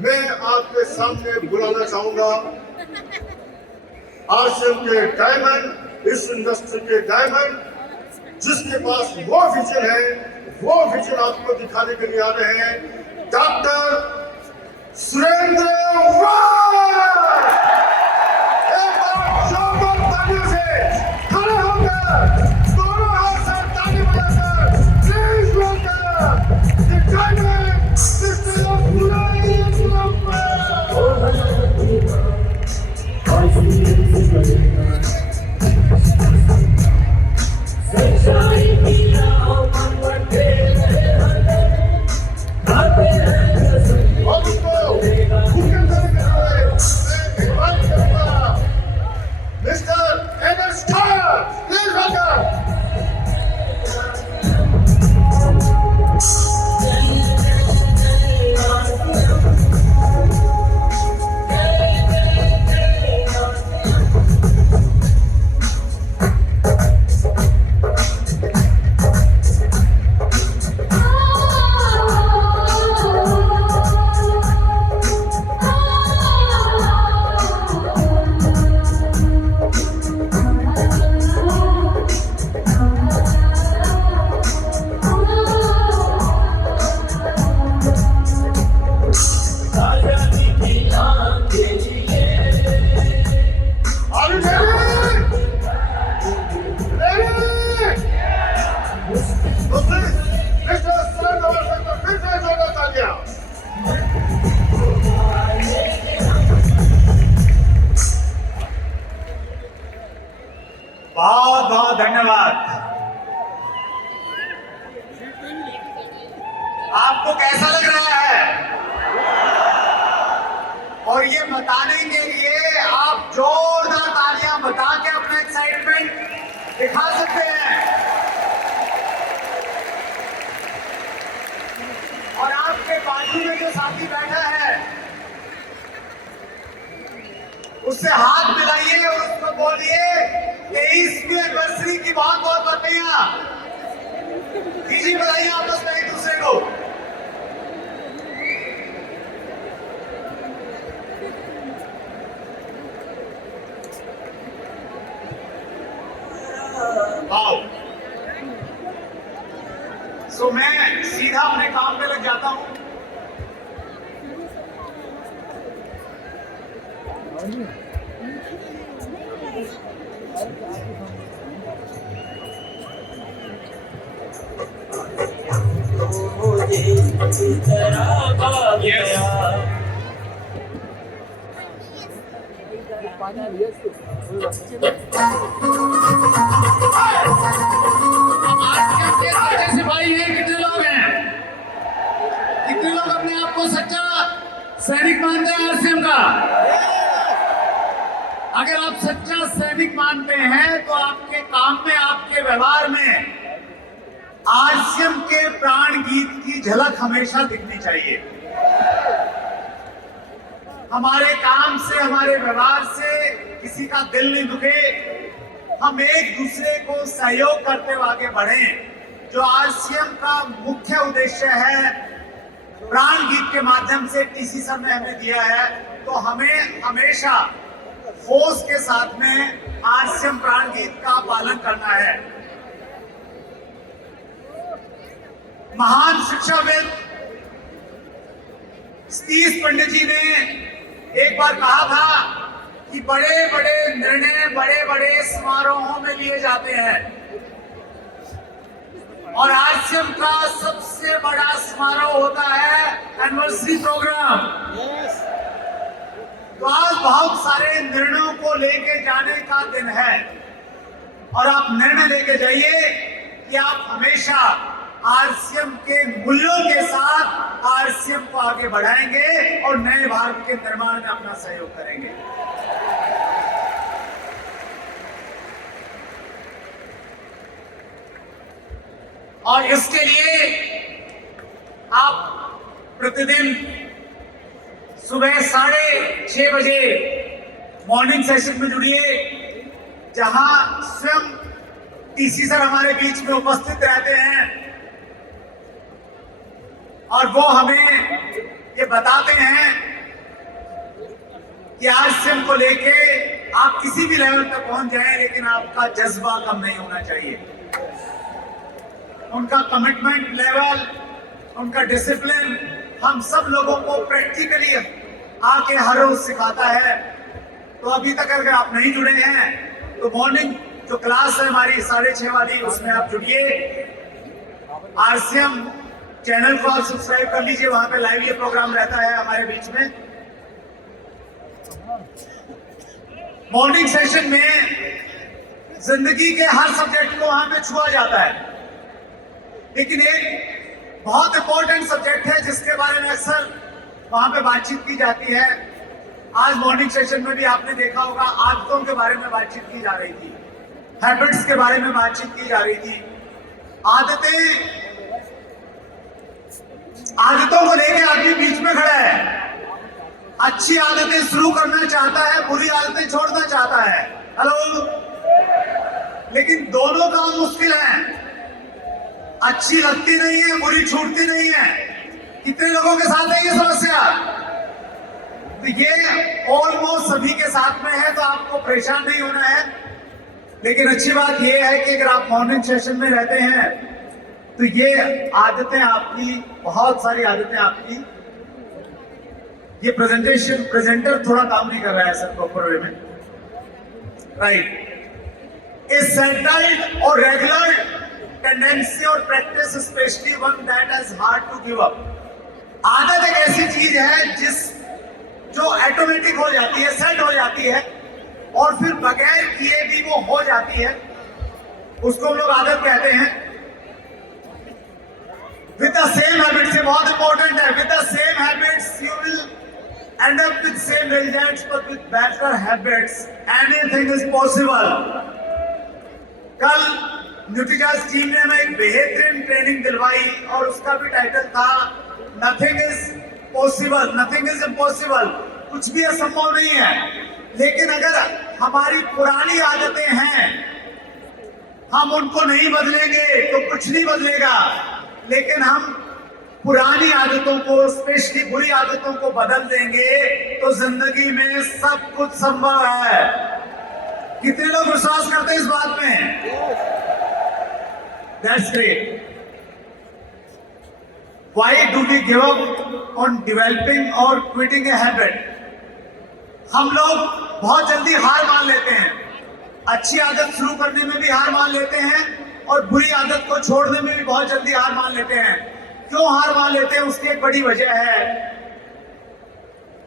मैं आपके सामने बुलाना चाहूंगा आसिम के डायमंड, इस इंडस्ट्री के डायमंड, जिसके पास वो विजन है, वो विजन आपको दिखाने के लिए आ रहे हैं डॉक्टर सुरेंद्र वार। एक बार जोरदार तालियों से खड़े होकर दोनों हाथ से ताली बजाकर please welcome the diamond mister बहुत बहुत धन्यवाद। आपको कैसा लग रहा है? और ये बताने के लिए आप जोरदार तालियां बता के अपना एक्साइटमेंट दिखा सकते हैं। और आपके बाजू में जो साथी बैठा है उससे हाथ मिलाइए और उसको बोलिए 23वीं एनिवर्सरी की बहुत बहुत बधाइयां दीजिए। बधाइयां आपस में एक दूसरे को। वाओ। सो मैं सीधा अपने काम पे लग जाता हूं। जैसे भाई हैं, कितने लोग हैं? कितने लोग अपने आप को सच्चा सैनिक मानते हैं आरसीएम का? अगर आप सच्चा सैनिक मानते हैं तो आपके काम में, आपके व्यवहार में आरसीएम के प्राण गीत की झलक हमेशा दिखनी चाहिए। हमारे काम से, हमारे व्यवहार से किसी का दिल नहीं दुखे। हम एक दूसरे को सहयोग करते हुए आगे बढ़ें। जो आरसीएम का मुख्य उद्देश्य है प्राण गीत के माध्यम से टीसी सर ने हमें दिया है, तो हमें हमेशा फोर्स के साथ में आरसीएम प्राण गीत का पालन करना है। महान शिक्षाविद सतीश पंडित जी ने एक बार कहा था कि बड़े बड़े निर्णय बड़े बड़े समारोहों में लिए जाते हैं और आरसीएम का सबसे बड़ा समारोह होता है एनिवर्सरी प्रोग्राम। तो आज बहुत सारे निर्णयों को लेके जाने का दिन है और आप निर्णय लेके जाइए कि आप हमेशा आरसीएम के मूल्यों के साथ आरसीएम को आगे बढ़ाएंगे और नए भारत के निर्माण में अपना सहयोग करेंगे। और इसके लिए आप प्रतिदिन सुबह 6:30 बजे मॉर्निंग सेशन में जुड़िए, जहां स्वयं टीसी सर हमारे बीच में उपस्थित रहते हैं और वो हमें ये बताते हैं कि आरसीएम को लेके आप किसी भी लेवल पे पहुंच जाएं, लेकिन आपका जज्बा कम नहीं होना चाहिए। उनका कमिटमेंट लेवल, उनका डिसिप्लिन हम सब लोगों को प्रैक्टिकली आके हर रोज सिखाता है। तो अभी तक अगर आप नहीं जुड़े हैं तो मॉर्निंग जो क्लास है हमारी 6:30 वाली, उसमें आप जुड़िए। आरसीएम चैनल को आप सब्सक्राइब कर लीजिए, वहां पे लाइव ये प्रोग्राम रहता है हमारे बीच में। मॉर्निंग सेशन में जिंदगी के हर सब्जेक्ट को वहां पे छुआ जाता है, लेकिन एक बहुत इंपॉर्टेंट सब्जेक्ट है जिसके बारे में अक्सर वहां पे बातचीत की जाती है। आज मॉर्निंग सेशन में भी आपने देखा होगा, आदतों के बारे में बातचीत की जा रही थी, हैबिट्स के बारे में बातचीत की जा रही थी। आदतों को लेके आदमी बीच में खड़ा है। अच्छी आदतें शुरू करना चाहता है, बुरी आदतें छोड़ना चाहता है। हेलो, लेकिन दोनों काम मुश्किल है। अच्छी लगती नहीं है, बुरी छूटती नहीं है। कितने लोगों के साथ है ये समस्या? तो ये ऑलमोस्ट सभी के साथ में है, तो आपको परेशान नहीं होना है। लेकिन अच्छी बात यह है कि अगर आप मॉर्निंग सेशन में रहते हैं तो ये आदतें आपकी, बहुत सारी आदतें आपकी, ये प्रेजेंटर थोड़ा काम नहीं कर रहा है सर प्रॉपर वे में, राइट। ए सेटल्ड और रेगुलर टेंडेंसी और प्रैक्टिस, specially one that is hard to give up. आदत एक ऐसी चीज है जो ऑटोमेटिक हो जाती है, सेट हो जाती है, और फिर बगैर किए भी वो हो जाती है। उसको हम लोग आदत कहते हैं। विद द सेम हैबिट्स, ये बहुत इंपॉर्टेंट है। With the same habits you will end up with same results, but with better habits anything is possible। कल न्यूट्रीचार्ज टीम ने हमें एक बेहतरीन ट्रेनिंग दिलवाई और उसका भी टाइटल था nothing is possible, nothing is impossible. कुछ भी असंभव नहीं है। लेकिन अगर हमारी पुरानी आदतें हैं, हम उनको नहीं बदलेंगे तो कुछ नहीं बदलेगा। लेकिन हम पुरानी आदतों को, स्पेशली बुरी आदतों को बदल देंगे तो जिंदगी में सब कुछ संभव है। कितने लोग विश्वास करते हैं इस बात में? That's great. Why do we give up on developing और क्विटिंग ए हैबिट? हम लोग बहुत जल्दी हार मान लेते हैं। अच्छी आदत शुरू करने में भी हार मान लेते हैं और बुरी आदत को छोड़ने में भी बहुत जल्दी हार मान लेते हैं। क्यों हार मान लेते हैं? उसकी एक बड़ी वजह है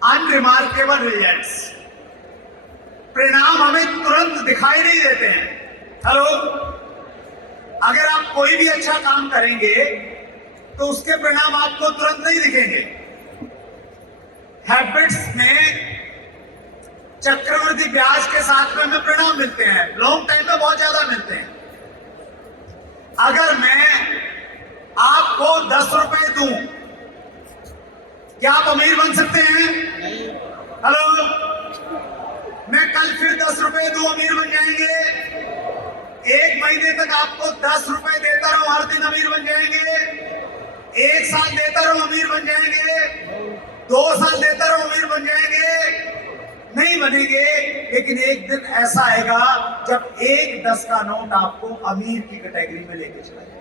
अनरिमार्केबल रिजल्ट्स। परिणाम हमें तुरंत दिखाई नहीं देते हैं। हेलो, अगर आप कोई भी अच्छा काम करेंगे तो उसके परिणाम आपको तुरंत नहीं दिखेंगे। हैबिट्स में चक्रवृद्धि ब्याज के साथ में हमें परिणाम मिलते हैं, लॉन्ग टाइम में बहुत ज्यादा मिलते हैं। अगर मैं आपको 10 रुपए दूं, क्या आप अमीर बन सकते हैं? हेलो, मैं कल फिर 10 रुपए दूं, अमीर बन जाएंगे? 1 महीने तक आपको 10 रुपए देता रहूं, हर दिन अमीर बन जाएंगे? 1 साल देता रहूं, अमीर बन जाएंगे? 2 साल देता रहूं, अमीर बन जाएंगे? नहीं बनेंगे। लेकिन एक दिन ऐसा आएगा जब 1 10 का नोट आपको अमीर की कैटेगरी में लेके चला जाएगा।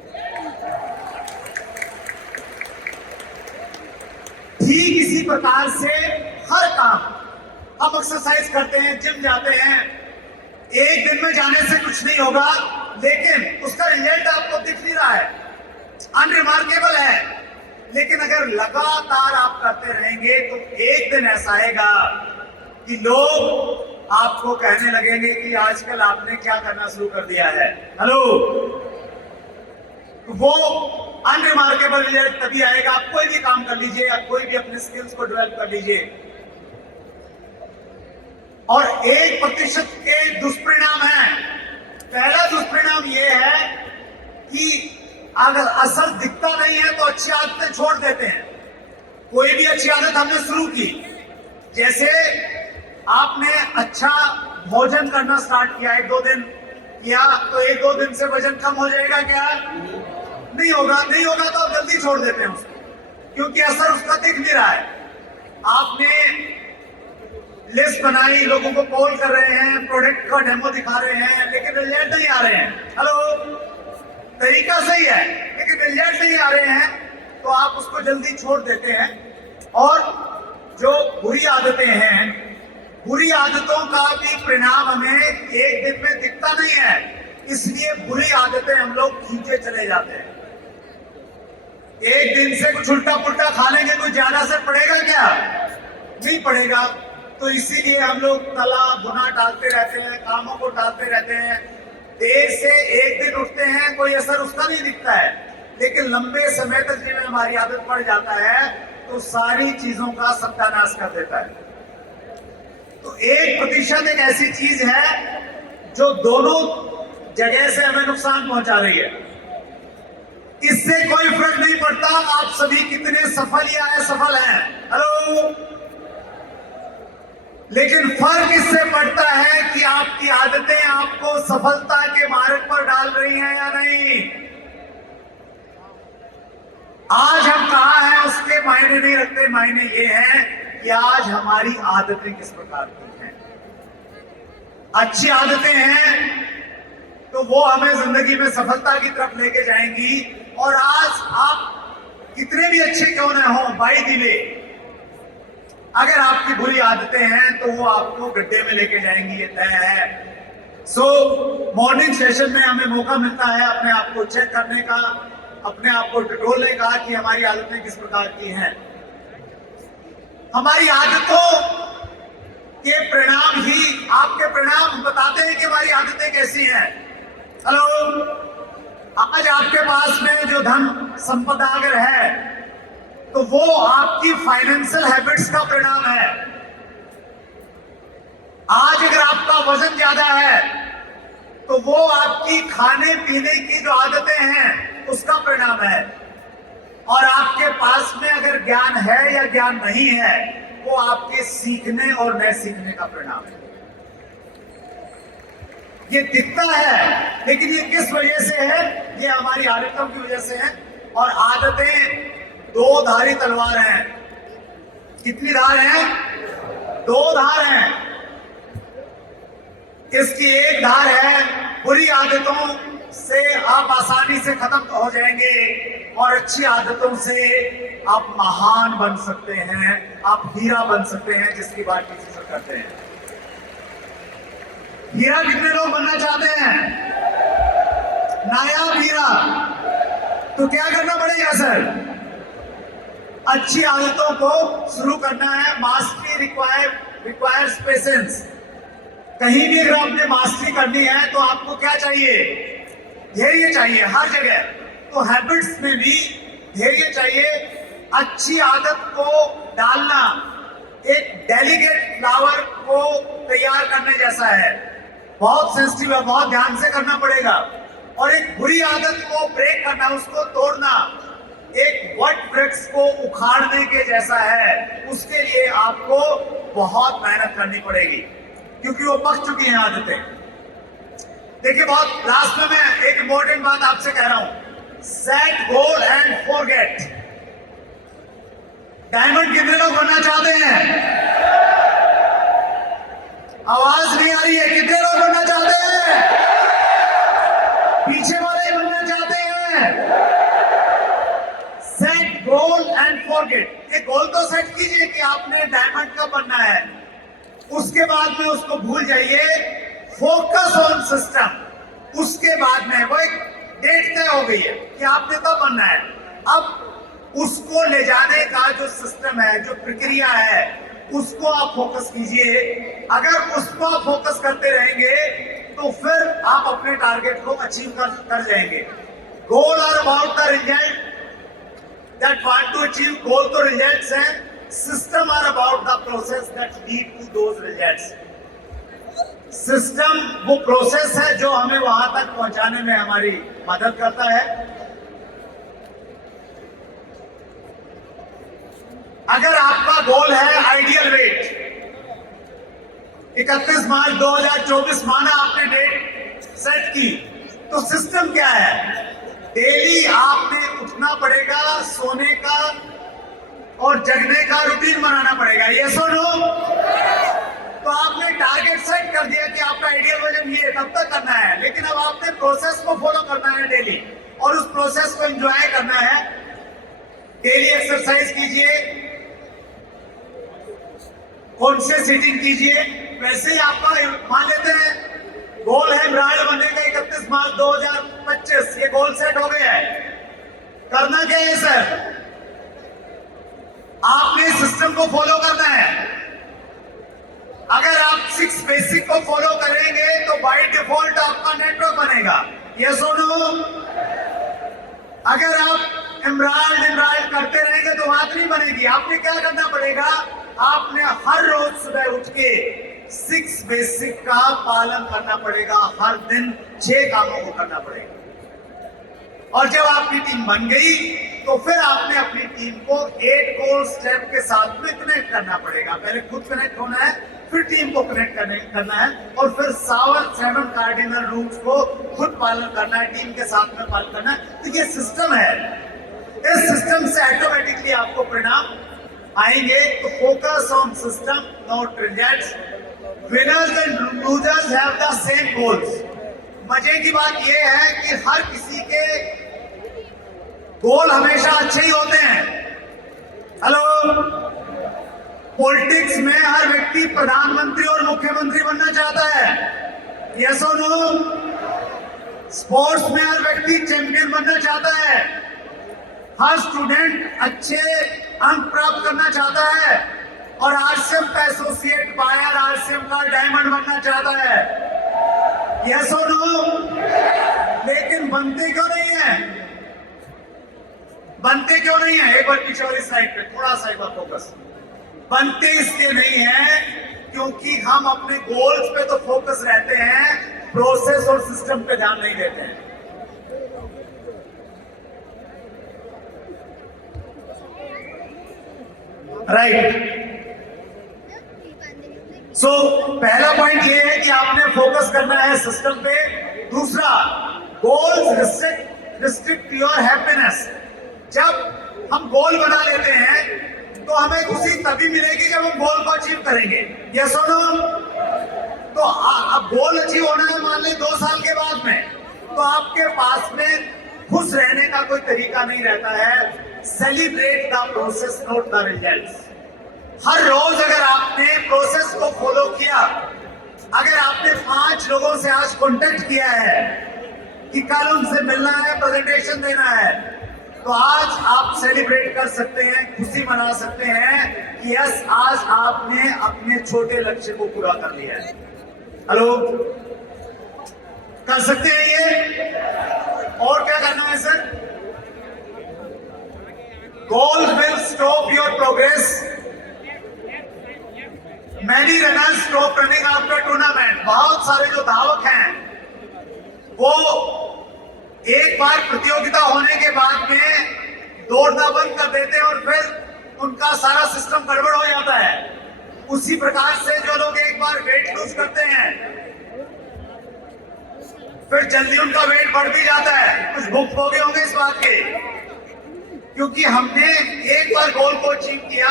ठीक इसी प्रकार से हर काम, हम एक्सरसाइज करते हैं, जिम जाते हैं, एक दिन में जाने से कुछ नहीं होगा, लेकिन उसका रिजल्ट आपको दिख नहीं रहा है, अनरिमार्केबल है। लेकिन अगर लगातार आप करते रहेंगे तो एक दिन ऐसा आएगा कि लोग आपको कहने लगेंगे कि आजकल आपने क्या करना शुरू कर दिया है। हेलो, वो अनरिमार्केबल रिजल्ट तभी आएगा। आप कोई भी काम कर लीजिए, आप कोई भी अपने स्किल्स को डेवलप कर लीजिए। और 1% के दुष्परिणाम है। पहला दुष्परिणाम यह है कि अगर असर दिखता नहीं है तो अच्छी आदतें छोड़ देते हैं। कोई भी अच्छी आदत हमने शुरू की, जैसे आपने अच्छा भोजन करना स्टार्ट किया, 1-2 दिन किया तो 1-2 दिन से वजन कम हो जाएगा क्या? नहीं होगा। नहीं होगा तो आप जल्दी छोड़ देते हैं उसको, क्योंकि असर उसका दिख नहीं रहा है। आपने लिस्ट बनाई, लोगों को कॉल कर रहे हैं, प्रोडक्ट का डेमो दिखा रहे हैं, लेकिन रिजल्ट नहीं आ रहे हैं। हेलो, तरीका सही है लेकिन रिजल्ट नहीं आ रहे हैं, तो आप उसको जल्दी छोड़ देते हैं। और जो बुरी आदतें हैं, बुरी आदतों का भी परिणाम हमें एक दिन में दिखता नहीं है, इसलिए बुरी आदतें हम लोग खींचे चले जाते हैं। एक दिन से कुछ उल्टा पुल्टा खा लेंगे तो ज्यादा असर पड़ेगा क्या? नहीं पड़ेगा। तो इसीलिए हम लोग तला भुना टालते रहते हैं, कामों को टालते रहते हैं। देर से एक दिन उठते हैं, कोई असर उसका नहीं दिखता है, लेकिन लंबे समय तक जिन्हें हमारी आदत पड़ जाता है तो सारी चीजों का सत्यानाश कर देता है। तो 1% एक ऐसी चीज है जो दोनों जगह से हमें नुकसान पहुंचा रही है। इससे कोई फर्क नहीं पड़ता आप सभी कितने सफल या असफल हैं। हेलो, लेकिन फर्क इससे पड़ता है कि आपकी आदतें आपको सफलता के मार्ग पर डाल रही हैं या नहीं। आज हम कहां हैं उसके मायने नहीं रखते, मायने ये हैं कि आज हमारी आदतें किस प्रकार की हैं। अच्छी आदतें हैं तो वो हमें जिंदगी में सफलता की तरफ लेके जाएंगी। और आज आप कितने भी अच्छे क्यों न हो, बाई दिले अगर आपकी बुरी आदतें हैं तो वो आपको गड्ढे में लेके जाएंगी, ये तय है। सो मॉर्निंग सेशन में हमें मौका मिलता है अपने आप को चेक करने का, अपने आप को टटोलने का कि हमारी आदतें किस प्रकार की हैं। हमारी आदतों के परिणाम ही आपके परिणाम बताते हैं कि हमारी आदतें कैसी हैं। हेलो, आज आपके पास में जो धन संपदा अगर है तो वो आपकी फाइनेंशियल हैबिट्स का परिणाम है। आज अगर आपका वजन ज्यादा है तो वो आपकी खाने पीने की जो आदतें हैं उसका परिणाम है। और आपके पास में अगर ज्ञान है या ज्ञान नहीं है, वो आपके सीखने और न सीखने का परिणाम है। ये दिखता है लेकिन ये किस वजह से है? ये हमारी आदतों की वजह से है। और आदतें दो धारी तलवार हैं। कितनी धार हैं? दो धार हैं। इसकी एक धार है बुरी आदतों से आप आसानी से खत्म हो जाएंगे और अच्छी आदतों से आप महान बन सकते हैं, आप हीरा बन सकते हैं, जिसकी बात किसी से करते हैं। हीरा कितने लोग बनना चाहते हैं? नायाब हीरा। तो क्या करना पड़ेगा सर? अच्छी आदतों को शुरू करना है। Mastery requires patience. कहीं भी अगर आपने मास्टरी करनी है तो आपको क्या चाहिए? धैर्य चाहिए हर जगह। तो हैबिट्स में भी धैर्य चाहिए। अच्छी आदत को डालना एक डेलिकेट फ्लावर को तैयार करने जैसा है, बहुत सेंसिटिव है, बहुत ध्यान से करना पड़ेगा। और एक बुरी आदत को ब्रेक करना, उसको तोड़ना एक वट वृक्ष को उखाड़ने के जैसा है। उसके लिए आपको बहुत मेहनत करनी पड़ेगी क्योंकि वो पक चुकी हैं आदतें। देखिए, बहुत लास्ट में मैं एक इंपॉर्टेंट बात आपसे कह रहा हूं, set goal and forget. Diamond कितने लोग बनना चाहते हैं? आवाज नहीं आ रही है। कितने लोग बनना चाहते हैं? पीछे वाले बनना चाहते हैं? Set goal and forget. एक गोल तो सेट कीजिए कि आपने डायमंड कब बनना है, उसके बाद में उसको भूल जाइए। Focus on system. उसके बाद में वो एक डेट तय हो गई है कि आपने तब बनना है। अब उसको ले जाने का जो सिस्टम है, जो प्रक्रिया है, उसको आप फोकस कीजिए। अगर उसको आप फोकस करते रहेंगे तो फिर आप अपने टारगेट को अचीव कर जाएंगे। Goal are about the result that want to achieve. Goal तो रिजल्ट्स हैं, system are about the process that lead to those results. System वो प्रोसेस है जो हमें वहां तक पहुंचाने में हमारी मदद करता है। अगर आपका गोल है आइडियल वेट, 31 मार्च 2024 माना आपने डेट सेट की, तो सिस्टम क्या है? डेली आपने उठना पड़ेगा, सोने का और जगने का रूटीन बनाना पड़ेगा। ये सुनो, ये तब तक करना है, लेकिन अब आपने प्रोसेस को फॉलो करना है डेली, और उस प्रोसेस को एंजॉय करना है। डेली एक्सरसाइज कीजिए, कॉन्शियस ईटिंग कीजिए। वैसे ही आपका मान लेते हैं गोल है ब्रांड बनेगा 31 मार्च 2025, ये गोल सेट हो गया है। करना क्या है सर? आपने सिस्टम को फॉलो करना है। अगर आप 6 बेसिक को फॉलो करेंगे तो बाय डिफॉल्ट आपका नेटवर्क बनेगा। ये सुनो, अगर आप एमराल्ड करते रहेंगे तो बात नहीं बनेगी। आपने क्या करना पड़ेगा? आपने हर रोज सुबह उठ के 6 बेसिक का पालन करना पड़ेगा। हर दिन 6 कामों को करना पड़ेगा। और जब आपकी टीम बन गई तो फिर आपने अपनी टीम को 8 कोर स्टेप के साथ में कनेक्ट करना पड़ेगा। पहले खुद कनेक्ट होना है, फिर टीम को कनेक्ट करना है, और फिर 7 कार्डिनल रूल्स को खुद पालन करना है, टीम के साथ में पालन करना है। तो ये सिस्टम है। इस सिस्टम से ऑटोमेटिकली आपको परिणाम आएंगे। तो focus on system, not results. Winners and losers have the same goals. मजे की बात यह है कि हर किसी के गोल हमेशा अच्छे ही होते हैं। हेलो, पॉलिटिक्स में हर व्यक्ति प्रधानमंत्री और मुख्यमंत्री बनना चाहता है। यस और नो? स्पोर्ट्स में हर व्यक्ति चैंपियन बनना चाहता है। हर स्टूडेंट अच्छे अंक प्राप्त करना चाहता है, और आरसीएम का एसोसिएट बायर आरसीएम का डायमंड बनना चाहता है। यस और नो? लेकिन बनते क्यों नहीं है? बनते क्यों नहीं है? एक बार पीछे वाली साइड पे थोड़ा सा एक बार फोकस। बनते इसलिए नहीं है क्योंकि हम अपने गोल्स पे तो फोकस रहते हैं, प्रोसेस और सिस्टम पे ध्यान नहीं देते हैं। राइट। सो पहला पॉइंट ये है कि आपने फोकस करना है सिस्टम पे। दूसरा, गोल्स रिस्ट्रिक्ट योर हैप्पीनेस। जब हम गोल बना लेते हैं तो हमें खुशी तभी मिलेगी जब हम गोल को अचीव करेंगे। यस और नो? तो अब गोल अचीव होना है मान लें 2 साल के बाद में, तो आपके पास में खुश रहने का कोई तरीका नहीं रहता है। Celebrate the process, not the results. हर रोज अगर आपने प्रोसेस को फॉलो किया, अगर आपने 5 लोगों से आज कांटेक्ट किया है कि कल उनसे मिलना है, प्रेजेंटेशन देना है, तो आज आप सेलिब्रेट कर सकते हैं, खुशी मना सकते हैं कि यस, आज आपने अपने छोटे लक्ष्य को पूरा कर लिया है। हेलो, कर सकते हैं ये? और क्या करना है sir? Goal will stop your progress. Many runners stop running after tournament. बहुत सारे जो धावक हैं वो एक बार प्रतियोगिता होने के बाद में दौड़ना बंद कर देते हैं और फिर उनका सारा सिस्टम गड़बड़ हो जाता है। उसी प्रकार से जो लोग एक बार वेट लूज करते हैं फिर जल्दी उनका वेट बढ़ भी जाता है। कुछ भुगत हो गए होंगे इस बात के, क्योंकि हमने एक बार गोल को अचीव किया,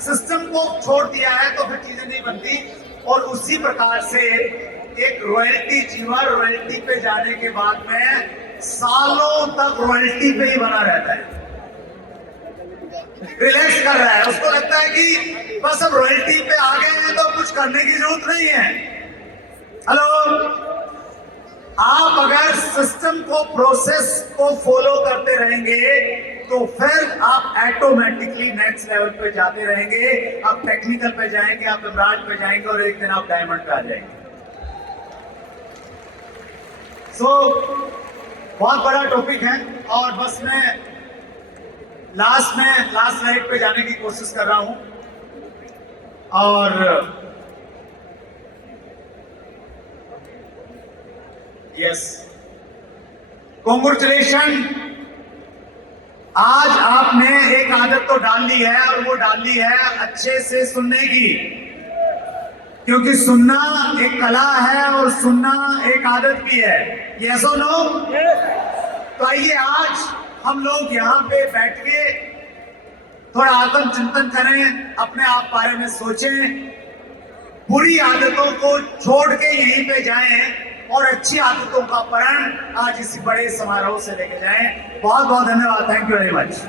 सिस्टम को छोड़ दिया है, तो फिर चीजें नहीं बनती। और उसी प्रकार से एक रॉयल्टी जीवर रॉयल्टी पे जाने के बाद में सालों तक रॉयल्टी पे ही बना रहता है, रिलैक्स कर रहा है। उसको लगता है कि बस अब रॉयल्टी पे आ गए हैं तो कुछ करने की जरूरत नहीं है। हेलो, आप अगर सिस्टम को, प्रोसेस को फॉलो करते रहेंगे तो फिर आप ऑटोमेटिकली नेक्स्ट लेवल पे जाते रहेंगे। आप टेक्निकल पे जाएंगे, आप एमराल्ड पे जाएंगे, और एक दिन आप डायमंड पे आ जाएंगे। बहुत बड़ा टॉपिक है, और बस मैं लास्ट स्लाइड पे जाने की कोशिश कर रहा हूं। और यस, कॉन्ग्रेचुलेशन, आज आपने एक आदत तो डाल ली है, और वो डाल ली है अच्छे से सुनने की, क्योंकि सुनना एक कला है और सुनना एक आदत भी है। यस और नो? तो आइए आज हम लोग यहाँ पे बैठ के थोड़ा आत्मचिंतन करें, अपने आप बारे में सोचें, बुरी आदतों को छोड़ के यहीं पे जाएं और अच्छी आदतों का प्रण आज इसी बड़े समारोह से लेके जाएं। बहुत बहुत धन्यवाद। Thank you very much.